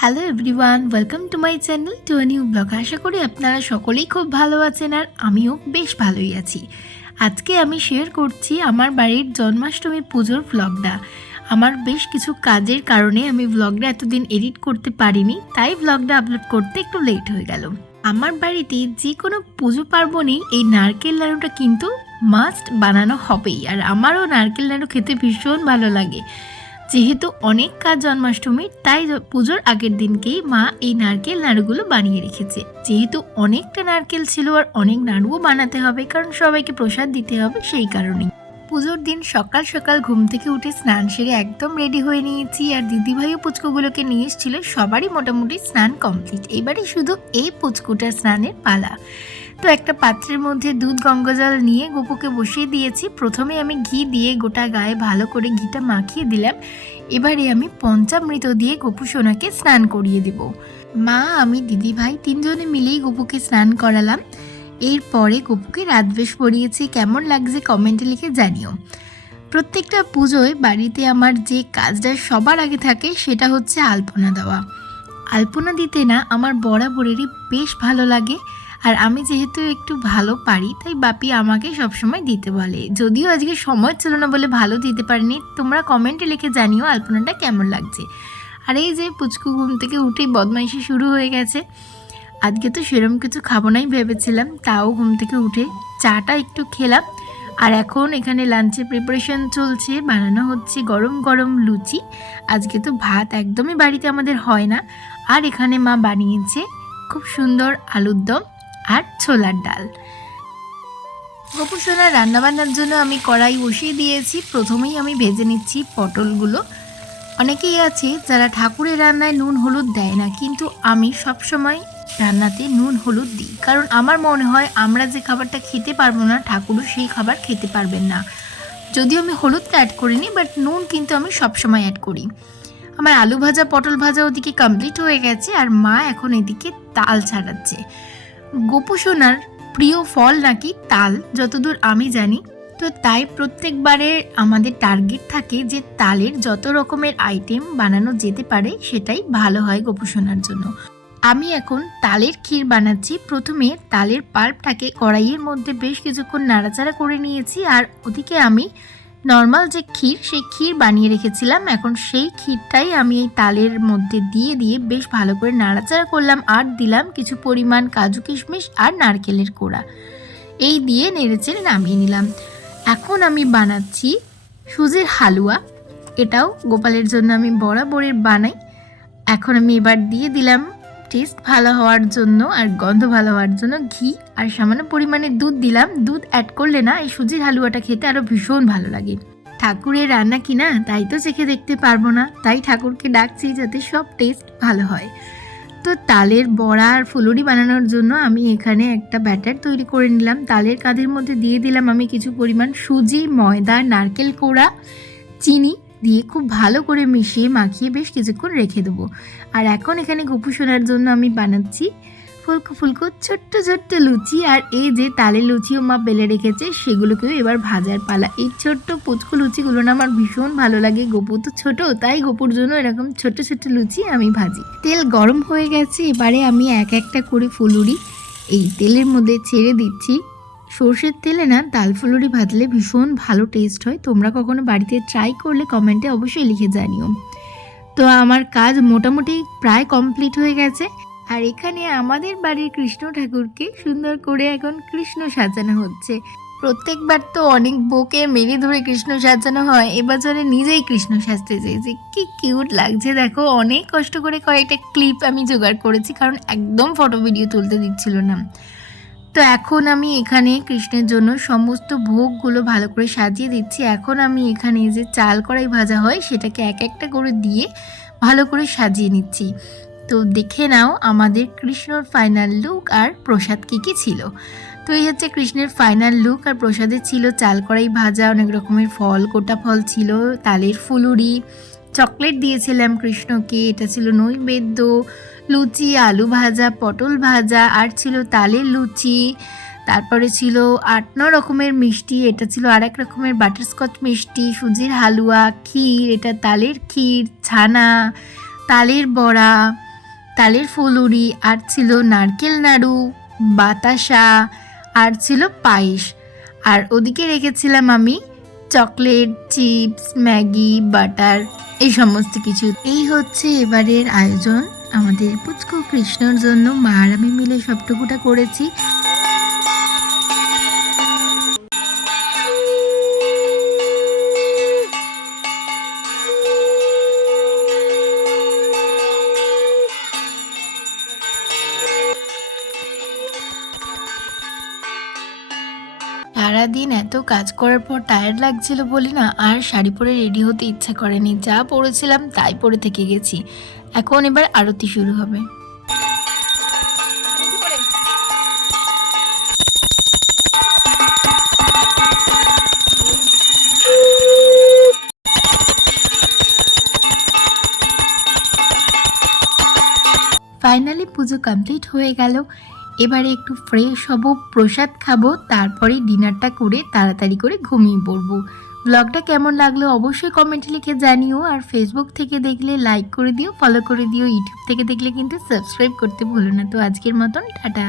Hello everyone, welcome to my channel to a new blog. আশা করি আপনারা সকলেই খুব ভালো আছেন আর আমিও বেশ ভালোই আছি। আজকে আমি শেয়ার করছি আমার বাড়ির জন্মাষ্টমী পুজোর ভ্লগটা। আমার বেশ কিছু কাজের কারণে আমি ভ্লগটা এতদিন এডিট করতে পারিনি, তাই ভ্লগটা আপলোড করতে একটু লেট হয়ে গেল। আমার বাড়িতে যে কোনো পুজো পার্বণেই এই নারকেল নাড়ুটা কিন্তু মাস্ট বানানো হবেই, আর আমারও নারকেল নাড়ু খেতে ভীষণ ভালো লাগে। যেহেতু অনেক কাজ জন্মাষ্টমীর, তাই পুজোর আগের দিনকেই মা এই নারকেল নাড়ুগুলো বানিয়ে রেখেছে। যেহেতু অনেকটা নারকেল ছিল আর অনেক নাড়ুও বানাতে হবে, কারণ সবাইকে প্রসাদ দিতে হবে, সেই কারণেই। পুজোর দিন সকাল সকাল ঘুম থেকে উঠে স্নান সেরে একদম রেডি হয়ে নিয়েছি, আর দিদিভাইও পুচকুগুলোকে নিয়ে এসেছিল। সবারই মোটামুটি স্নান কমপ্লিট, এবারে শুধু এই পুচকুটার স্নানের পালা। তো একটা পাত্রের মধ্যে দুধ গঙ্গাজল নিয়ে গোপুকে বসিয়ে দিয়েছি। প্রথমে আমি ঘি দিয়ে গোটা গায়ে ভালো করে ঘিটা মাখিয়ে দিলাম। এবারে আমি পঞ্চামৃত দিয়ে গোপু সোনাকে স্নান করিয়ে দেব। মা, আমি, দিদি ভাই তিনজনে মিলেই গোপুকে স্নান করালাম। এরপরে গোপুকে রাতবেশ পরিয়েছি। কেমন লাগছে কমেন্টে লিখে জানিও। প্রত্যেকটা পুজোয় বাড়িতে আমার যে কাজটা সবার আগে থাকে সেটা হচ্ছে আলপনা দেওয়া। আলপনা দিতে না আমার বরাবরেরই বেশ ভালো লাগে, আর আমি যেহেতু একটু ভালো পারি তাই বাপি আমাকে সবসময় দিতে বলে। যদিও আজকে সময় ছিল না বলে ভালো দিতে পারিনি। তোমরা কমেন্টে লিখে জানিও আলপনাটা কেমন লাগছে। আর এই যে পুচকু ঘুম থেকে উঠেই বদমাইশি শুরু হয়ে গেছে। আজকে তো সেরম কিছু খাবো নাই ভেবেছিলাম, তাও ঘুম থেকে উঠে চাটা একটু খেলাম। আর এখন এখানে লাঞ্চের প্রিপারেশন চলছে, বানানো হচ্ছে গরম গরম লুচি। আজকে তো ভাত একদমই বাড়িতে আমাদের হয় না, আর এখানে মা বানিয়েছে খুব সুন্দর আলুর দম আর ছোলার ডাল। গোপু সোনার রান্নাবান্নার জন্য আমি কড়াই বসিয়ে দিয়েছি। প্রথমেই আমি ভেজে নিচ্ছি পটলগুলো। অনেকেই আছে যারা ঠাকুরের রান্নায় নুন হলুদ দেয় না, কিন্তু আমি সবসময় রান্নাতে নুন হলুদ দিই, কারণ আমার মনে হয় আমরা যে খাবারটা খেতে পারবো না ঠাকুরও সেই খাবার খেতে পারবেন না। যদিও আমি হলুদটা অ্যাড করিনি, বাট নুন কিন্তু আমি সবসময় অ্যাড করি। আমার আলু ভাজা পটল ভাজা ওদিকে কমপ্লিট হয়ে গেছে, আর মা এখন এদিকে তাল ছাড়াচ্ছে। গোপু সোনার প্রিয় ফল নাকি তাল, যতদূর আমি জানি। তো তাই প্রত্যেকবারে আমাদের টার্গেট থাকে যে তালের যত রকমের আইটেম বানানো যেতে পারে সেটাই ভালো হয় গোপু সোনার জন্য। আমি এখন তালের ক্ষীর বানাচ্ছি। প্রথমে তালের পাল্পটাকে কড়াইয়ের মধ্যে বেশ কিছুক্ষণ নাড়াচাড়া করে নিয়েছি, আর ওদিকে আমি নর্মাল যে ক্ষীর, সেই ক্ষীর বানিয়ে রেখেছিলাম। এখন সেই ক্ষীরটাই আমি এই তালের মধ্যে দিয়ে দিয়ে বেশ ভালো করে নাড়াচাড়া করলাম, আর দিলাম কিছু পরিমাণ কাজু কিশমিশ আর নারকেলের কোড়া। এই দিয়ে নেড়েচেড়ে নামিয়ে নিলাম। এখন আমি বানাচ্ছি সুজির হালুয়া। এটাও গোপালের জন্য আমি বরাবরের বানাই। এখন আমি এবার দিয়ে দিলাম টেস্ট ভালো হওয়ার জন্য আর গন্ধ ভালো হওয়ার জন্য ঘি, আর সামান্য পরিমাণে দুধ দিলাম। দুধ অ্যাড করলে না এই সুজির হালুয়াটা খেতে আরও ভীষণ ভালো লাগে। ঠাকুরের রান্না কিনা, তাই তো চেখে দেখতে পারবো না, তাই ঠাকুরকে ডাকছি যাতে সব টেস্ট ভালো হয়। তো তালের বড়া আর ফুলুরি বানানোর জন্য আমি এখানে একটা ব্যাটার তৈরি করে নিলাম। তালের কাঁধের মধ্যে দিয়ে দিলাম আমি কিছু পরিমাণ সুজি, ময়দা, নারকেল কোড়া, চিনি দিয়ে খুব ভালো করে মিশিয়ে মাখিয়ে বেশ কিছুক্ষণ রেখে দেবো। আর এখন এখানে গোপু সোনার জন্য আমি বানাচ্ছি ফুলকো ফুলকো ছোট্ট ছোট্ট লুচি। আর এই যে তালের লুচিও মা বেলে রেখেছে, সেগুলোকেও এবার ভাজার পালা। এই ছোট্ট পুচকু লুচিগুলো না আমার ভীষণ ভালো লাগে। গোপু তো ছোট, তাই গোপুর জন্য এরকম ছোট্ট ছোট্ট লুচি আমি ভাজি। তেল গরম হয়ে গেছে, এবারে আমি এক একটা করে ফুলুরি এই তেলের মধ্যে ছেড়ে দিচ্ছি। সর্ষের তেলে না তাল ফুলুরি ভাজলে ভীষণ ভালো টেস্ট হয়। তোমরা কখনো বাড়িতে ট্রাই করলে কমেন্টে অবশ্যই লিখে জানিও। তো আমার কাজ মোটামুটি প্রায় কমপ্লিট হয়ে গেছে, আর এখানে আমাদের বাড়ির কৃষ্ণ ঠাকুরকে সুন্দর করে এখন কৃষ্ণ সাজানো হচ্ছে। প্রত্যেকবার তো অনেক বউকে মেরে ধরে কৃষ্ণ সাজানো হয়, এবছরে নিজেই কৃষ্ণ সাজতে চেয়েছি। কি কিউট লাগছে দেখো। অনেক কষ্ট করে কয়েকটা ক্লিপ আমি জোগাড় করেছি, কারণ একদম ফটো ভিডিও তুলতে দিচ্ছিল না। তো এখন আমি এখানে কৃষ্ণের জন্য সমস্ত ভোগগুলো ভালো করে সাজিয়ে দিচ্ছি। এখন আমি এখানে যে চাল কড়াই ভাজা হয় সেটাকে এক একটা করে দিয়ে ভালো করে সাজিয়ে নিচ্ছি। তো দেখে নাও আমাদের কৃষ্ণর ফাইনাল লুক আর প্রসাদ কী কী ছিল। তো এই হচ্ছে কৃষ্ণের ফাইনাল লুক। আর প্রসাদে ছিল চাল কড়াই ভাজা, অনেক রকমের ফল, গোটা ফল ছিল, তালের ফুলুরি, চকলেট দিয়েছিলাম কৃষ্ণকে, এটা ছিল নৈবেদ্য, লুচি, আলু ভাজা, পটল ভাজা, আর ছিল তালের লুচি। তারপরে ছিল ৮-৯ রকমের মিষ্টি, এটা ছিল আর এক রকমের বাটারস্কচ মিষ্টি, সুজির হালুয়া, ক্ষীর, এটা তালের ক্ষীর, ছানা, তালের বড়া, তালের ফুলুরি, আর ছিল নারকেল নাড়ু, বাতাসা, আর ছিল পায়েস। আর ওদিকে রেখেছিলাম আমি চকলেট, চিপস, ম্যাগি, বাটার, এই সমস্ত কিছু। এই হচ্ছে এবারের আয়োজন আমাদের পুচকু কৃষ্ণর জন্য। মা আর আমি মিলে সবটুকুটা করেছি। সারাদিন এত কাজ করার পর টায়ার্ড লাগছিল বলে না আর শাড়ি পরে রেডি হতে ইচ্ছা করেনি। যা পরেছিলাম তাই পরে থেকে গেছি। এখন এবার আরতি শুরু হবে। ফাইনালি পুজো কমপ্লিট হয়ে গেল। এবারে একটু ফ্রেশ হব, প্রসাদ খাবো, তারপরে ডিনারটা করে তাড়াতাড়ি করে ঘুমিয়ে পড়বো। ব্লগটা কেমন লাগলো অবশ্যই কমেন্টে লিখে জানিও। আর ফেসবুক থেকে দেখলে লাইক করে দিও, ফলো করে দিও। ইউটিউব থেকে দেখলে কিন্তু সাবস্ক্রাইব করতে ভুলো না। তো আজকের মতন টাটা।